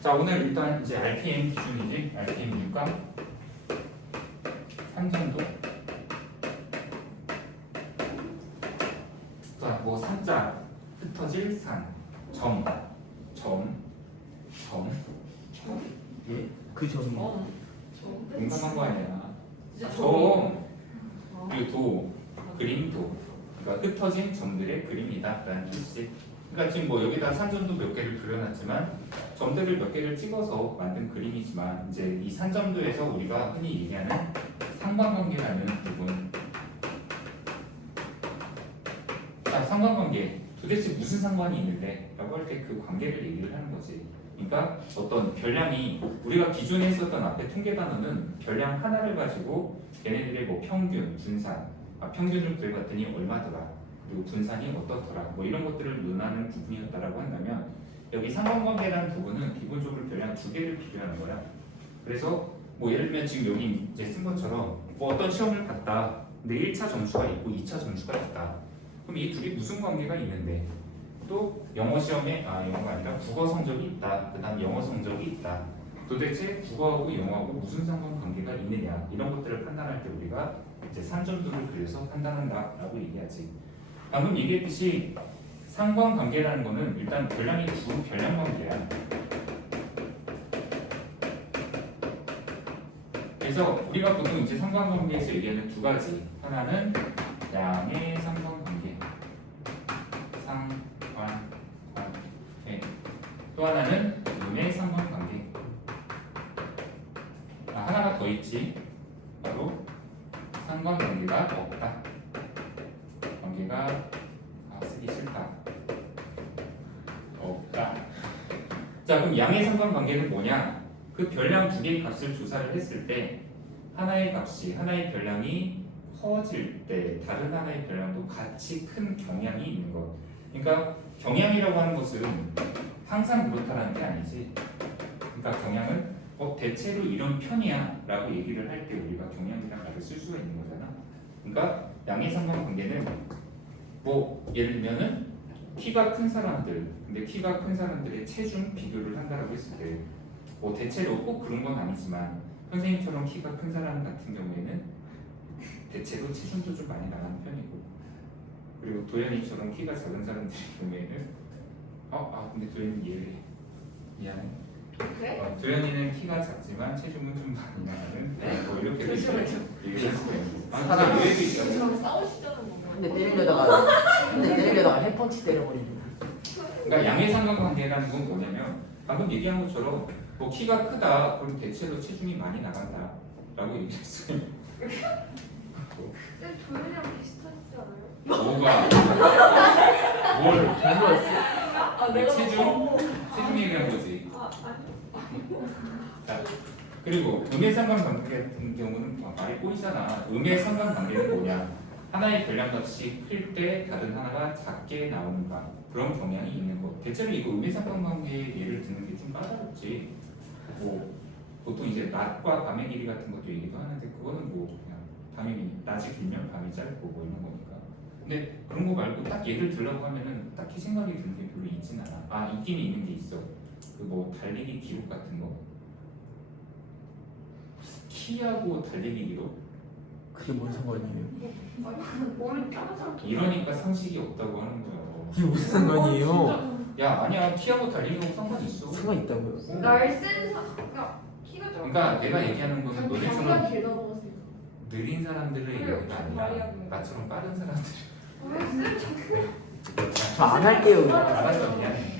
자, 오늘 일단 이제 RPM 기준이지. RPM이니까 산전도. 자, 뭐 산자, 흩어질 산, 점. 예? 그 점이 공감한 거 아니야. 점. 그리고 도, 그림도. 그러니까 흩어진 점들의 그림이다 라는 뜻이지. 그러니까 지금 뭐 여기다 산점도 몇 개를 그려놨지만 점들을 몇 개를 찍어서 만든 그림이지만 이제 이 산점도에서 우리가 흔히 얘기하는 상관관계라는 부분. 자, 상관관계. 도대체 무슨 상관이 있는데? 라고 할 때 그 관계를 얘기를 하는 거지. 그러니까 어떤 별량이 우리가 기존에 했었던 앞에 통계 단어는 별량 하나를 가지고 걔네들의 뭐 평균, 분산, 평균을 구해봤더니 얼마더라, 그리고 분산이 어떻더라, 뭐 이런 것들을 논하는 부분이었다라고 한다면 여기 상관관계라는 부분은 기본적으로 별량 두 개를 비교하는 거야. 그래서 뭐 예를 들면 지금 여기 이제 쓴 것처럼 뭐 어떤 시험을 봤다. 근데 1차 점수가 있고 2차 점수가 있다. 그럼 이 둘이 무슨 관계가 있는데? 또 영어 시험에 영어가 아니라 국어 성적이 있다. 그 다음 영어 성적이 있다. 도대체 국어하고 영어하고 무슨 상관관계가 있느냐, 이런 것들을 판단할 때 우리가 이제 산점도를 그려서 판단한다라고 얘기하지. 방금 얘기했듯이 상관관계라는 거는 일단 별량이 두 별량 관계야. 그래서 우리가 보통 이제 상관관계에서 얘기하는 두 가지, 하나는 양의 상관관계, 또 하나는 음의 상관관계. 하나가 더 있지. 바로 상관관계가 없다. 관계가 쓰기 싫다. 없다. 자, 그럼 양의 상관관계는 뭐냐? 그 별량 두 개의 값을 조사를 했을 때 하나의 값이, 하나의 별량이 커질 때 다른 하나의 별량도 같이 큰 경향이 있는 것. 그러니까 경향이라고 하는 것은 항상 그렇다라는 게 아니지. 그러니까 경향은 대체로 이런 편이야 라고 얘기를 할 때 우리가 경향이라는 말을 쓸 수가 있는 거잖아. 그러니까 양의 상관관계는 뭐 예를 들면은 키가 큰 사람들, 근데 키가 큰 사람들의 체중 비교를 한다라고 했을 때 뭐 대체로 꼭 그런 건 아니지만 선생님처럼 키가 큰 사람 같은 경우에는 대체로 체중도 좀 많이 나가는 편이고, 그리고 도현이처럼 키가 작은 사람들의 경우에는 근데 도현이 예외. 미안해. 그래? 도현이는 키가 작지만 체중은 좀 많이 나가는 뭐 이렇게 얘기할 수가 있는. 사람 예외도 있잖아. 저랑 싸우시잖아 뭐. 근데 때리려다가 햇펀치 때려버리는. 그러니까 양의 상관관계라는 건 뭐냐면 방금 얘기한 것처럼 뭐 키가 크다 그럼 대체로 체중이 많이 나간다 라고 얘기할 수 있는. 쌤 도현이랑 비슷하지 않아요? 뭐가? 뭘? 아 내가 체중 얘기한 거지. 자, 그리고 음의 상관관계 같은 경우는 말이 꼬이잖아. 음의 상관관계는 뭐냐? 하나의 별량값이 클 때 다른 하나가 작게 나오는가, 그런 경향이 있는 것. 대체로 이거 음의 상관관계 예를 드는 게 좀 까다롭지. 뭐 보통 이제 낮과 밤의 길이 같은 것도 얘기도 하는데 그거는 뭐 그냥 당연히 낮이 길면 밤이 짧고 뭐 이런 거니까. 근데 그런 거 말고 딱 예를 들라고 하면은 딱히 생각이 드는 게 별로 있진 않아. 있긴 있는 게 있어. 그 뭐 달리기 기록 같은 거. 키하고 달리기 기록? 그게 뭔 상관이에요? 머리 작은 사람 이러니까 상식이 없다고 하는 거야. 그게 무슨 상관이에요? 야, 아니야. 키하고 달리기하고 상관 있어. 상관 있다고요? 날쌘 사람 키가 작아. 그러니까 내가 얘기하는 거는 자기가 너네처럼 길다 먹었으니까. 느린 사람들의 그래요, 얘기가 아니라 말이야. 나처럼 빠른 사람들. 저 안 할게요. 알았어, 미안해.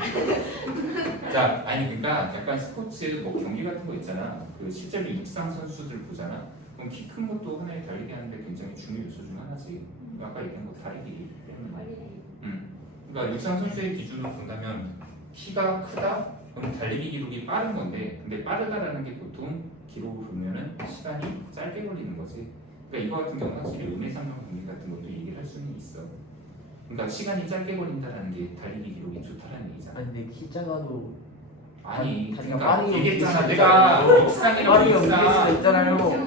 자, 아니 그러니까 약간 스포츠 뭐 경기 같은 거 있잖아. 그 실제로 육상 선수들 보잖아. 그럼 키 큰 것도 하나의 달리기 하는데 굉장히 중요 요소 중 하나지. 아까 얘기한 거 다리 길이 때문에. 그러니까 육상 선수의 기준으로 본다면 키가 크다? 그럼 달리기 기록이 빠른 건데, 근데 빠르다라는 게 보통 기록을 보면은 시간이 짧게 걸리는 거지. 그러니까 이거 같은 경우는 확실히 음의 상관관계 같은 것도 얘기를 할 수는 있어. 그러니까 시간이 짧게 걸린다라는 게 달리기 기록이 좋다는 얘기잖아. 아니 근데 키 작아도 아니, 자기가 그러니까 빠르게 얘기했잖아. 움직일 내가 수도 육상이라고 빠르게 움직일 수도 육상. 있잖아요.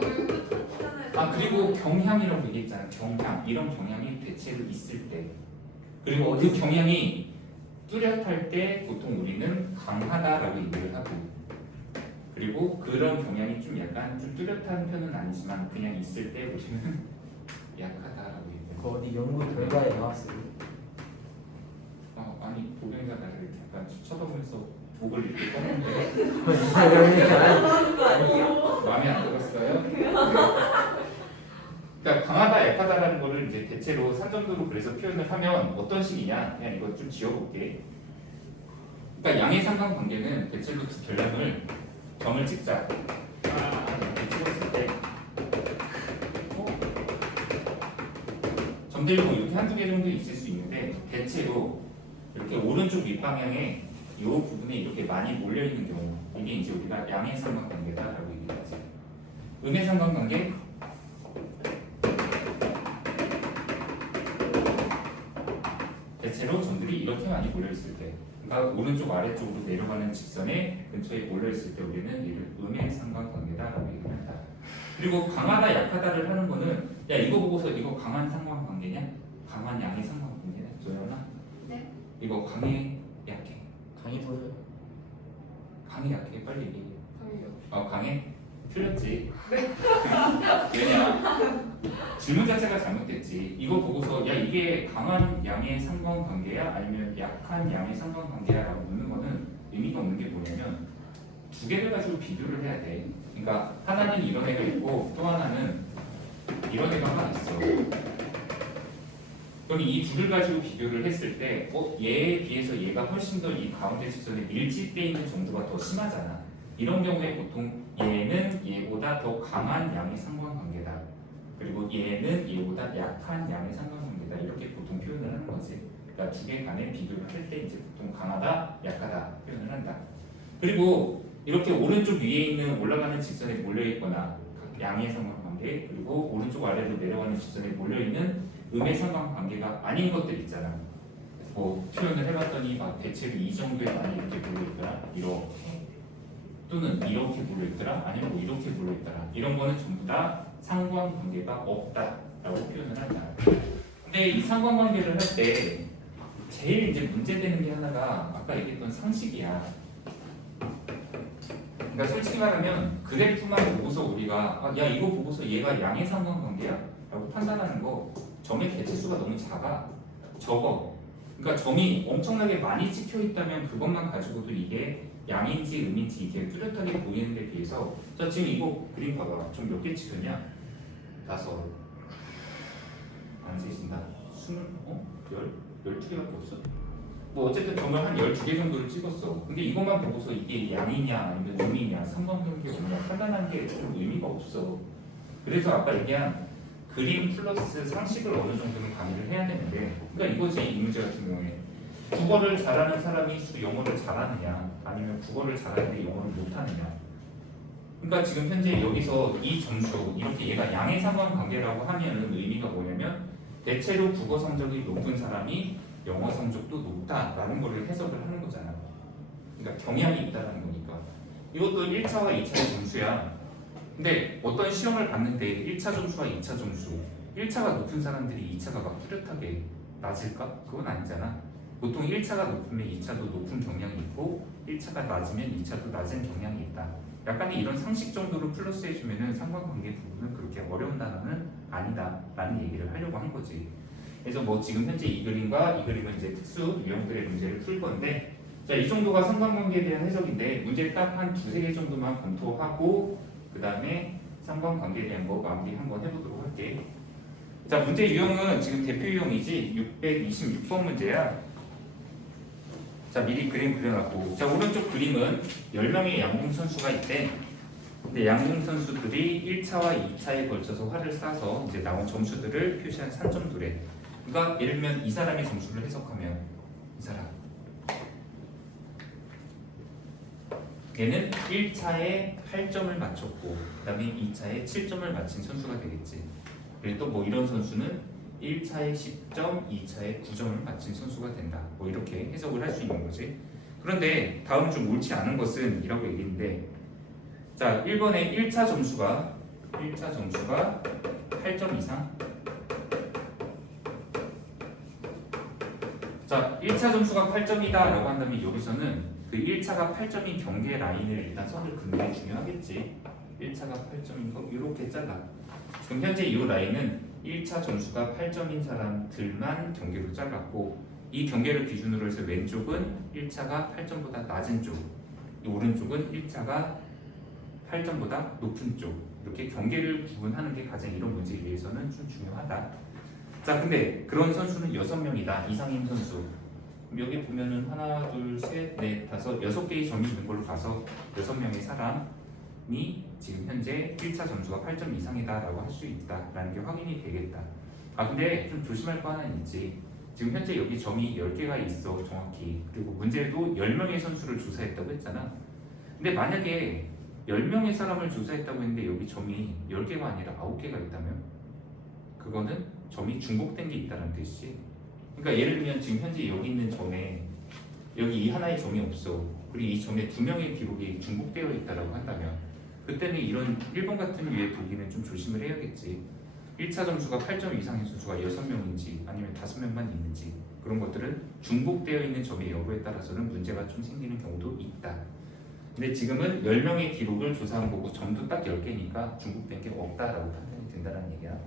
그리고 경향이라고 얘기했잖아. 경향. 이런 경향이 대체로 있을 때. 그리고 그 어디- 경향이 뚜렷할 때 보통 우리는 강하다라고 얘기를 하고, 그리고 그런 경향이 좀 약간 좀 뚜렷한 편은 아니지만 그냥 있을 때 보시면 약하다라고 그 얘기해요. 어디 연구 결과에 나왔어요. 아니 보경이가 나를 약간 쳐다보면서 목을 이렇게 떴는데 마음에 안 들었어요? 그러니까 강하다, 약하다라는 거를 이제 대체로 산정도로 그래서 표현을 하면 어떤 식이냐? 그냥 이거 좀 지워볼게. 그러니까 양의 상관관계는 대체로 두 결량을 점을 찍자. 이렇게 찍었을 때 점들이 뭐 이렇게 한두 개 정도 있을 수 있는데 대체로 이렇게 오른쪽 윗방향에 이 부분에 이렇게 많이 몰려 있는 경우 이게 이제 우리가 양의 상관관계다라고 얘기하지. 음의 상관관계 대체로 점들이 이렇게 많이 몰려 있을 때, 그러니까 오른쪽 아래쪽으로 내려가는 직선에 근처에 몰려 있을 때 우리는 이를 음의 상관관계다라고 얘기를 한다. 그리고 강하다, 약하다를 하는 거는 야 이거 보고서 이거 강한 상관관계냐? 강한 양의 상관관계냐? 조연아? 네. 이거 강해, 약해? 강의 보여요. 강해, 약해? 빨리 얘기해. 강의요. 강해? 틀렸지. 왜냐? 질문 자체가 잘못됐지. 이거 보고서 야 이게 강한 양의 상관관계야? 아니면 약한 양의 상관관계야? 라고 묻는 거는 의미가 없는 게 뭐냐면 두 개를 가지고 비교를 해야 돼. 그러니까 하나는 이런 애가 있고 또 하나는 이런 애가 하나 있어. 그럼 이 둘을 가지고 비교를 했을 때 얘에 비해서 얘가 훨씬 더 이 가운데 직선에 밀집돼 있는 정도가 더 심하잖아. 이런 경우에 보통 얘는 얘보다 더 강한 양의 상관관계다. 그리고 얘는 얘보다 약한 양의 상관관계다. 이렇게 보통 표현을 하는 거지. 그러니까 두 개 간의 비교를 할 때 이제 보통 강하다, 약하다 표현을 한다. 그리고 이렇게 오른쪽 위에 있는 올라가는 직선에 몰려 있거나 양의 상관관계, 그리고 오른쪽 아래로 내려가는 직선에 몰려 있는 음의 상관관계가 아닌 것들 있잖아. 뭐 표현을 해봤더니 막 대체로 이 정도에 많이 이렇게 몰려 있더라. 이렇게. 또는 이렇게 몰려 있더라. 아니면 뭐 이렇게 몰려 있더라. 이런 거는 전부 다 상관관계가 없다라고 표현을 한다. 근데 이 상관관계를 할 때 제일 이제 문제되는 게 하나가 아까 얘기했던 상식이야. 그러니까 솔직히 말하면 그래프만 보고서 우리가 야 이거 보고서 얘가 양의 상관관계야? 라고 판단하는 거 점의 개체수가 너무 적어. 그러니까 점이 엄청나게 많이 찍혀 있다면 그것만 가지고도 이게 양인지 음인지 이게 뚜렷하게 보이는 데 비해서 자 지금 이거 그림 봐봐. 좀 몇 개 찍혔냐? 5 안 세진다. 20? 12개밖에 없어? 뭐 어쨌든 정말 한 12개 정도를 찍었어. 근데 이것만 보고서 이게 양이냐 아니면 음이냐 상관관계 없냐 판단하는 게 좀 의미가 없어. 그래서 아까 얘기한 그림 플러스 상식을 어느 정도는 가미를 해야 되는데 그러니까 이거지. 이 문제 같은 경우에 국어를 잘하는 사람이 영어를 잘하느냐 아니면 국어를 잘하는데 영어를 못하느냐. 그러니까 지금 현재 여기서 이 점수 이렇게 얘가 양의 상관관계라고 하면은 의미가 뭐냐면 대체로 국어 성적이 높은 사람이 영어 성적도 높다라는 거를 해석을 하는 거잖아. 그러니까 경향이 있다는 거니까. 이것도 1차와 2차의 점수야. 근데 어떤 시험을 봤는데 1차 점수와 2차 점수 1차가 높은 사람들이 2차가 막 뚜렷하게 낮을까? 그건 아니잖아. 보통 1차가 높으면 2차도 높은 경향이 있고 1차가 낮으면 2차도 낮은 경향이 있다. 약간의 이런 상식 정도로 플러스 해주면은 상관관계 부분은 그렇게 어려운 단어는 아니다라는 얘기를 하려고 한 거지. 그래서 뭐 지금 현재 이 그림과 이 그림은 이제 특수 유형들의 문제를 풀 건데 자, 이 정도가 상관관계에 대한 해석인데 문제 딱 한 두세 개 정도만 검토하고 그 다음에 상관관계에 대한 거 마무리 한번 해보도록 할게. 자, 문제 유형은 지금 대표 유형이지 626번 문제야. 자, 미리 그림 그려놨고 자, 오른쪽 그림은 10명의 양궁 선수가 있대. 근데 양궁 선수들이 1차와 2차에 걸쳐서 활을 쏴서 이제 나온 점수들을 표시한 산점도래. 그러니까 예를 들면 이 사람의 점수를 해석하면 이 사람 얘는 1차에 8점을 맞췄고 그 다음에 2차에 7점을 맞힌 선수가 되겠지. 그리고 또 뭐 이런 선수는 1차에 10점, 2차에 9점을 맞힌 선수가 된다. 뭐 이렇게 해석을 할 수 있는 거지. 그런데 다음 중 옳지 않은 것은 이라고 얘기했는데 자, 1번에 1차 점수가 8점 이상. 자, 1차 점수가 8점이다 라고 한다면 여기서는 그 1차가 8점인 경계 라인을 일단 선을 긋는 게 중요하겠지. 1차가 8점인 거 이렇게 잘라. 그럼 현재 이 라인은 1차 점수가 8점인 사람들만 경계로 잘랐고 이 경계를 기준으로 해서 왼쪽은 1차가 8점보다 낮은 쪽, 이 오른쪽은 1차가 8점보다 높은 쪽 이렇게 경계를 구분하는 게 가장 이런 문제에 위해서는 좀 중요하다. 자, 근데 그런 선수는 6명이다. 이상인 선수. 여기 보면은 하나, 둘, 셋, 넷, 다섯, 6개의 점이 있는 걸로 봐서 6명의 사람이 지금 현재 1차 점수가 8점 이상이다라고 할 수 있다라는 게 확인이 되겠다. 아, 근데 좀 조심할 거 하나는 있지. 지금 현재 여기 점이 10개가 있어 정확히. 그리고 문제도 10명의 선수를 조사했다고 했잖아. 근데 만약에 10명의 사람을 조사했다고 했는데 여기 점이 10개가 아니라 9개가 있다면 그거는 점이 중복된 게 있다는 뜻이. 그러니까 예를 들면 지금 현재 여기 있는 점에 여기 이 하나의 점이 없어. 그리고 이 점에 2명의 기록이 중복되어 있다라고 한다면 그때는 이런 1번 같은 류의 보기는 좀 조심을 해야겠지. 1차 점수가 8점 이상의 선수가 6명인지 아니면 5명만 있는지 그런 것들은 중복되어 있는 점의 여부에 따라서는 문제가 좀 생기는 경우도 있다. 근데 지금은 10명의 기록을 조사한 거고 점도 딱 10개니까 중복된 게 없다라고 판단이 된다는 얘기야.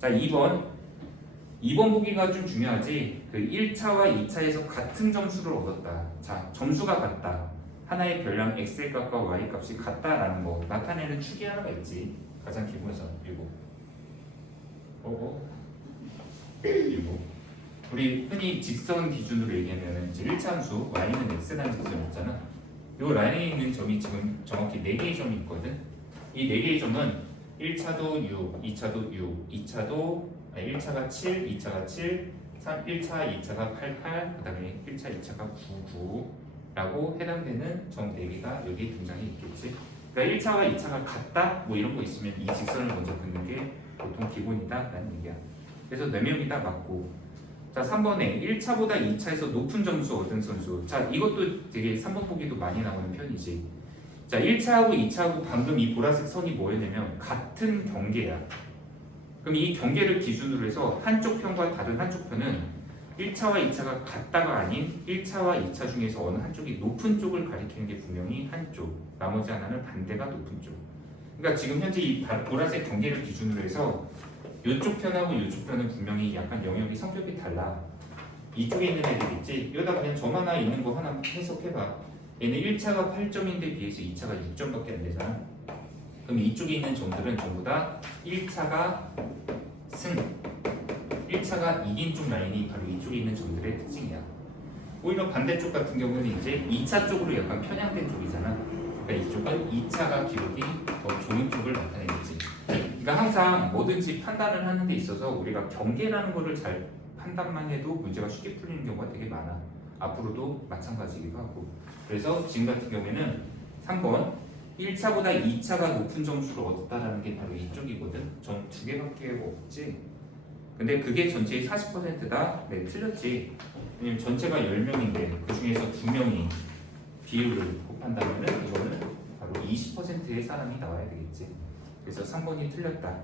자, 2번 보기가 좀 중요하지. 그 1차와 2차에서 같은 점수를 얻었다. 자, 점수가 같다. 하나의 별량 x의 값과 y 값이 같다라는 거 나타내는 축이 하나가 있지. 가장 기본선 이거. 그리고 우리 흔히 직선 기준으로 얘기하면 이제 1차 함수 y는 x라는 직선이 있잖아. 이 라인에 있는 점이 지금 정확히 4개의 점이 있거든. 이 4개의 점은 1차도 6, 2차도 6, 1차가 7, 2차가 7, 1차, 2차가 88, 그 다음에 1차, 2차가 99라고 해당되는 점 4개가 여기 등장해 있겠지. 그러니까 1차와 2차가 같다? 뭐 이런 거 있으면 이 직선을 먼저 긋는 게 보통 기본이다 라는 얘기야. 그래서 4명이 다 맞고. 자, 3번에 1차보다 2차에서 높은 점수 얻은 선수. 자, 이것도 되게 3번 보기도 많이 나오는 편이지. 자, 1차하고 2차하고 방금 이 보라색 선이 뭐였냐면 같은 경계야. 그럼 이 경계를 기준으로 해서 한쪽 편과 다른 한쪽 편은 1차와 2차가 같다가 아닌 1차와 2차 중에서 어느 한쪽이 높은 쪽을 가리키는 게 분명히 한쪽, 나머지 하나는 반대가 높은 쪽. 그러니까 지금 현재 이 보라색 경계를 기준으로 해서 이쪽 편하고 이쪽 편은 분명히 약간 영역이 성격이 달라. 이쪽에 있는 애들 있지? 여기다 그냥 점 하나 있는 거 하나 해석해봐. 얘는 1차가 8점인데 비해서 2차가 6점밖에 안 되잖아. 그럼 이쪽에 있는 점들은 전부 다 1차가 승, 1차가 이긴 쪽 라인이 바로 이쪽에 있는 점들의 특징이야. 오히려 반대쪽 같은 경우는 이제 2차 쪽으로 약간 편향된 쪽이잖아. 그러니까 이쪽은 2차가 기록이 더 좋은 쪽을 나타내겠지. 그러니까 항상 뭐든지 판단을 하는 데 있어서 우리가 경계라는 거를 잘 판단만 해도 문제가 쉽게 풀리는 경우가 되게 많아. 앞으로도 마찬가지이기도 하고. 그래서 지금 같은 경우에는 3번 1차보다 2차가 높은 점수를 얻었다라는 게 바로 이쪽이거든. 점 2개밖에 없지. 근데 그게 전체의 40%다? 네, 틀렸지. 왜냐면 전체가 10명인데 그 중에서 2명이 비율을 곱한다면 이거는 바로 20%의 사람이 나와야 되겠지. 그래서 3번이 틀렸다.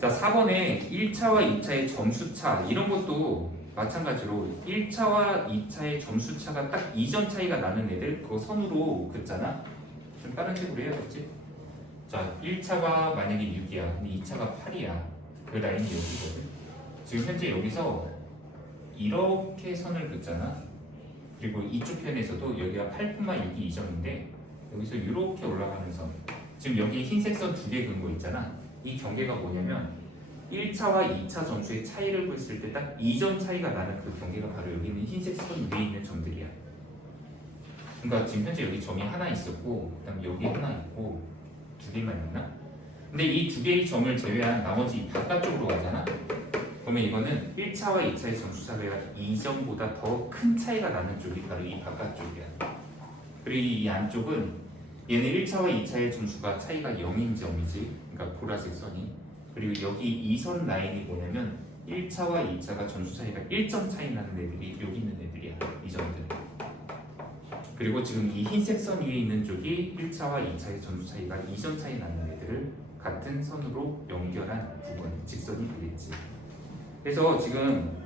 자, 4번에 1차와 2차의 점수차 이런 것도 마찬가지로 1차와 2차의 점수차가 딱 2점 차이가 나는 애들 그거 선으로 긋잖아. 좀 다른 식으로 해야겠지. 자, 1차가 만약에 6이야. 근데 2차가 8이야. 그 라인이 여기거든. 지금 현재 여기서 이렇게 선을 긋잖아. 그리고 이쪽 편에서도 여기가 8,6이 2점인데 여기서 이렇게 올라가는 선. 지금 여기 흰색 선 2개 그은 거 있잖아. 이 경계가 뭐냐면 1차와 2차 점수의 차이를 보였을 때 딱 2점 차이가 나는 그 경계가 바로 여기 있는 흰색 선 위에 있는 점들이야. 그러니까 지금 현재 여기 점이 하나 있었고 그다음 여기 하나 있고 2개만 있나? 근데 이 2개의 점을 제외한 나머지 바깥쪽으로 가잖아? 그러면 이거는 1차와 2차의 점수 차이가 2점보다 더 큰 차이가 나는 쪽이 바로 이 바깥쪽이야. 그리고 이 안쪽은 얘는 1차와 2차의 점수가 차이가 0인 점이지. 그러니까 보라색 선이. 그리고 여기 이 선 라인이 뭐냐면 1차와 2차가 점수 차이가 1점 차이 나는 애들이 여기 있는 애들이야. 이 점들. 그리고 지금 이 흰색 선 위에 있는 쪽이 1차와 2차의 점수 차이가 2점 차이 나는 애들을 같은 선으로 연결한 부분, 직선이 되겠지. 그래서 지금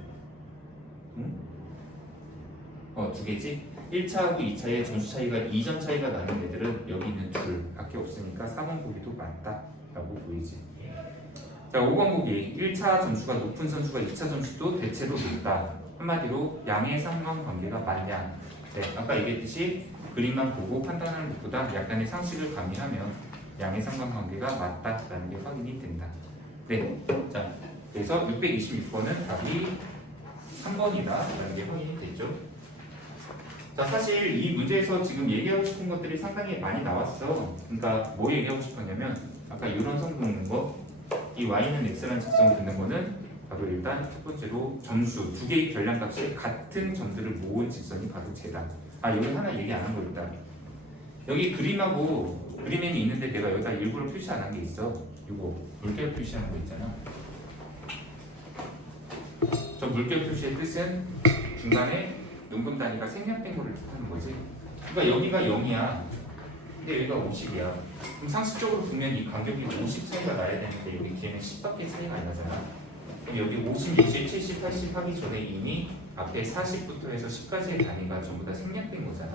2개지? 1차하고 2차의 점수 차이가 2점 차이가 나는 애들은 여기 있는 둘밖에 없으니까 4번 보기도 맞다라고 보이지. 자, 5번 보기. 1차 점수가 높은 선수가 2차 점수도 대체로 높다. 한마디로 양의 상관관계가 맞냐. 네, 아까 얘기했듯이 그림만 보고 판단하는 것보다 약간의 상식을 가미하면 양의 상관관계가 맞다라는 게 확인이 된다. 네, 자, 그래서 626번은 답이 3번이다라는 게 확인이 됐죠. 자, 사실 이 문제에서 지금 얘기하고 싶은 것들이 상당히 많이 나왔어. 그러니까 뭐 얘기하고 싶었냐면 아까 이런 성 긋는 거, 이 y는 x라는 직선 긋는 거는 바로 일단 첫 번째로 점수 두 개의 별량값이 같은 점들을 모은 직선이 바로 쟤다. 아, 여기 하나 얘기 안 한 거 있다. 여기 그림하고 그림에 있는데 내가 여기다 일부러 표시 안 한 게 있어. 이거 물결 표시하는 거 있잖아. 저 물결 표시의 뜻은 중간에 눈금 단위가 생략된 거를 뜻하는 거지. 그러니까 여기가 0이야. 근데 여기가 50이야. 그럼 상식적으로 보면 이 간격이 50 차이가 나야 되는데 여기 뒤에는 10밖에 차이가 안 나잖아. 그럼 여기 50, 60, 70, 80 하기 전에 이미 앞에 40부터 해서 10까지의 단위가 전부 다 생략된 거잖아.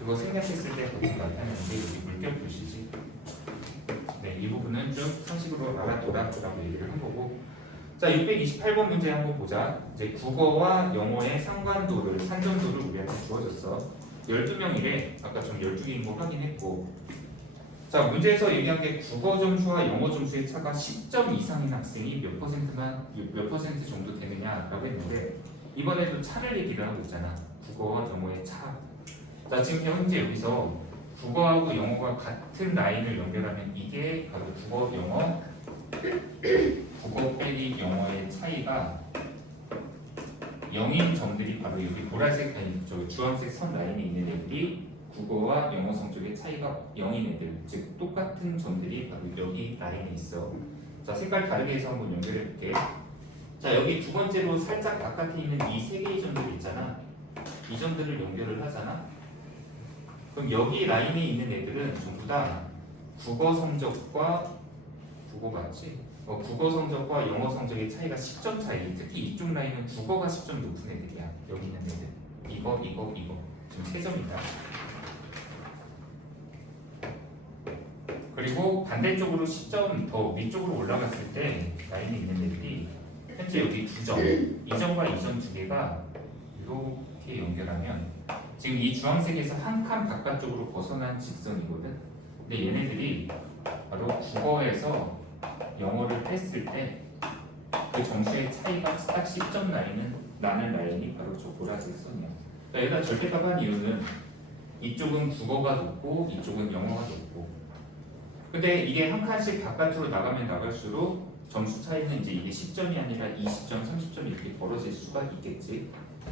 그거 생략했을 때 보통 나타나는 게 여기 물결 표시지. 네, 이 부분은 좀 상식으로 알아둬라라고 얘기를 한 거고. 자, 628번 문제 한번 보자. 이제 국어와 영어의 상관도를, 산점도를 우리한테 주어졌어. 12명이래. 아까 좀 12개인 거 확인했고. 자, 문제에서 얘기한 게 국어 점수와 영어 점수의 차가 10점 이상인 학생이 몇 퍼센트 정도 되느냐라고 했는데 이번에도 차를 얘기를 하고 있잖아. 국어와 영어의 차. 자, 지금 현재 여기서 국어하고 영어가 같은 라인을 연결하면 이게 바로 국어, 영어, 국어 빼기 영어의 차이가 0인 점들이 바로 여기 보라색 아니 저 주황색 선 라인에 있는 애들이 국어와 영어 성적의 차이가 0인 애들, 즉 똑같은 점들이 바로 여기 라인에 있어. 자, 색깔 다르게 해서 한번 연결해 볼게. 자, 여기 두 번째로 살짝 바깥에 있는 이 세 개의 점들 있잖아. 이 점들을 연결을 하잖아. 그럼 여기 라인에 있는 애들은 전부 다 국어 성적과 국어 맞지? 국어 성적과 영어 성적의 차이가 10점 차이. 특히 이쪽 라인은 국어가 10점 높은 애들이야. 여기 있는 애들. 이거. 지금 3점이다. 그리고 반대쪽으로 10점 더 위쪽으로 올라갔을 때 라인에 있는 애들이 현재 여기 2점, 2점과 2점 두 개가 이렇게 연결하면 지금 이 주황색에서 한 칸 바깥쪽으로 벗어난 직선이거든. 근데 얘네들이 바로 국어에서 영어를 뺐을 때 그 점수의 차이가 딱 10점 나는 라인이 바로 저 보라색 선이야. 그러니까 여기다 절대값한 이유는 이쪽은 국어가 높고 이쪽은 영어가 높고. 근데 이게 한 칸씩 바깥으로 나가면 나갈수록 점수 차이는 이제 이게 10점이 아니라 20점, 30점 이렇게 벌어질 수가 있겠지.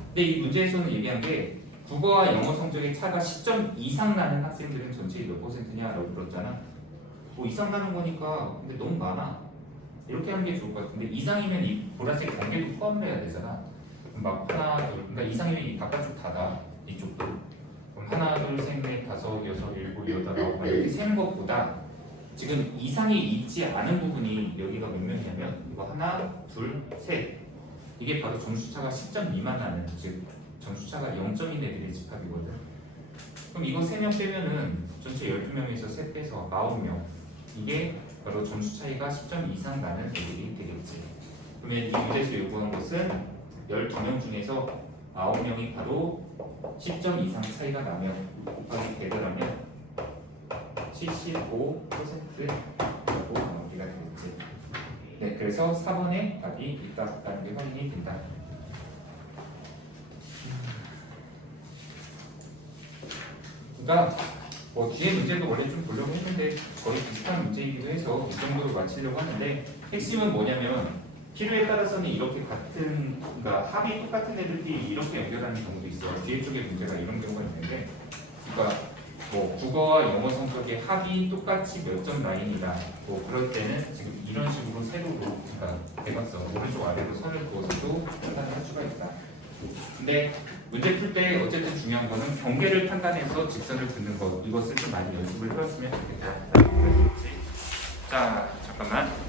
근데 이 문제에서는 얘기한 게 국어와 영어 성적의 차가 10점 이상 나는 학생들은 전체의 몇 %냐라고 물었잖아. 뭐 이상 나는 거니까 근데 너무 많아. 이렇게 하는 게 좋을 것 같은데 이상이면 이 보라색 경계도 포함을 해야 되잖아. 그럼 막 하나, 둘, 그러니까 이상이면 이 바깥쪽 다다 이쪽도. 그럼 하나, 둘, 셋, 넷, 다섯, 여섯, 일곱, 여덟, 아홉 이렇게 세는 것보다 지금 이상이 있지 않은 부분이 여기가 몇 명이냐면 이거 하나, 둘, 셋 이게 바로 점수차가 10점 미만 나는 즉 점수차가 0점인 애들의 집합이거든. 그럼 이거 3명 빼면은 전체 12명에서 3 빼서 9명 이게 바로 점수 차이가 10점 이상 나는 애들이 되겠지. 그러면 이 문제에서 요구한 것은 12명 중에서 9명이 바로 10점 이상 차이가 나면 곱하기 대결하면 75%라고 마무리가 되겠지. 네, 그래서 4번에 답이 있다라는 게 확인이 된다. 그러니까 뭐 뒤에 문제도 원래 좀 보려고 했는데 거의 비슷한 문제이기도 해서 이 정도로 마치려고 하는데 핵심은 뭐냐면 필요에 따라서는 이렇게 같은 그러니까 합이 똑같은 애들끼리 이렇게 연결하는 경우도 있어. 뒤에 쪽에 문제가 이런 경우가 있는데 그러니까 뭐 국어와 영어 성적의 합이 똑같이 몇 점 라인이다. 뭐 그럴 때는 지금 이런 식으로 세로로 그러니까 대각선 오른쪽 아래로 선을 그어서도 판단을 할 수가 있다. 근데 문제 풀 때 어쨌든 중요한 거는 경계를 판단해서 직선을 긋는 것 이것을 좀 많이 연습을 해왔으면 좋겠다. 자, 잠깐만.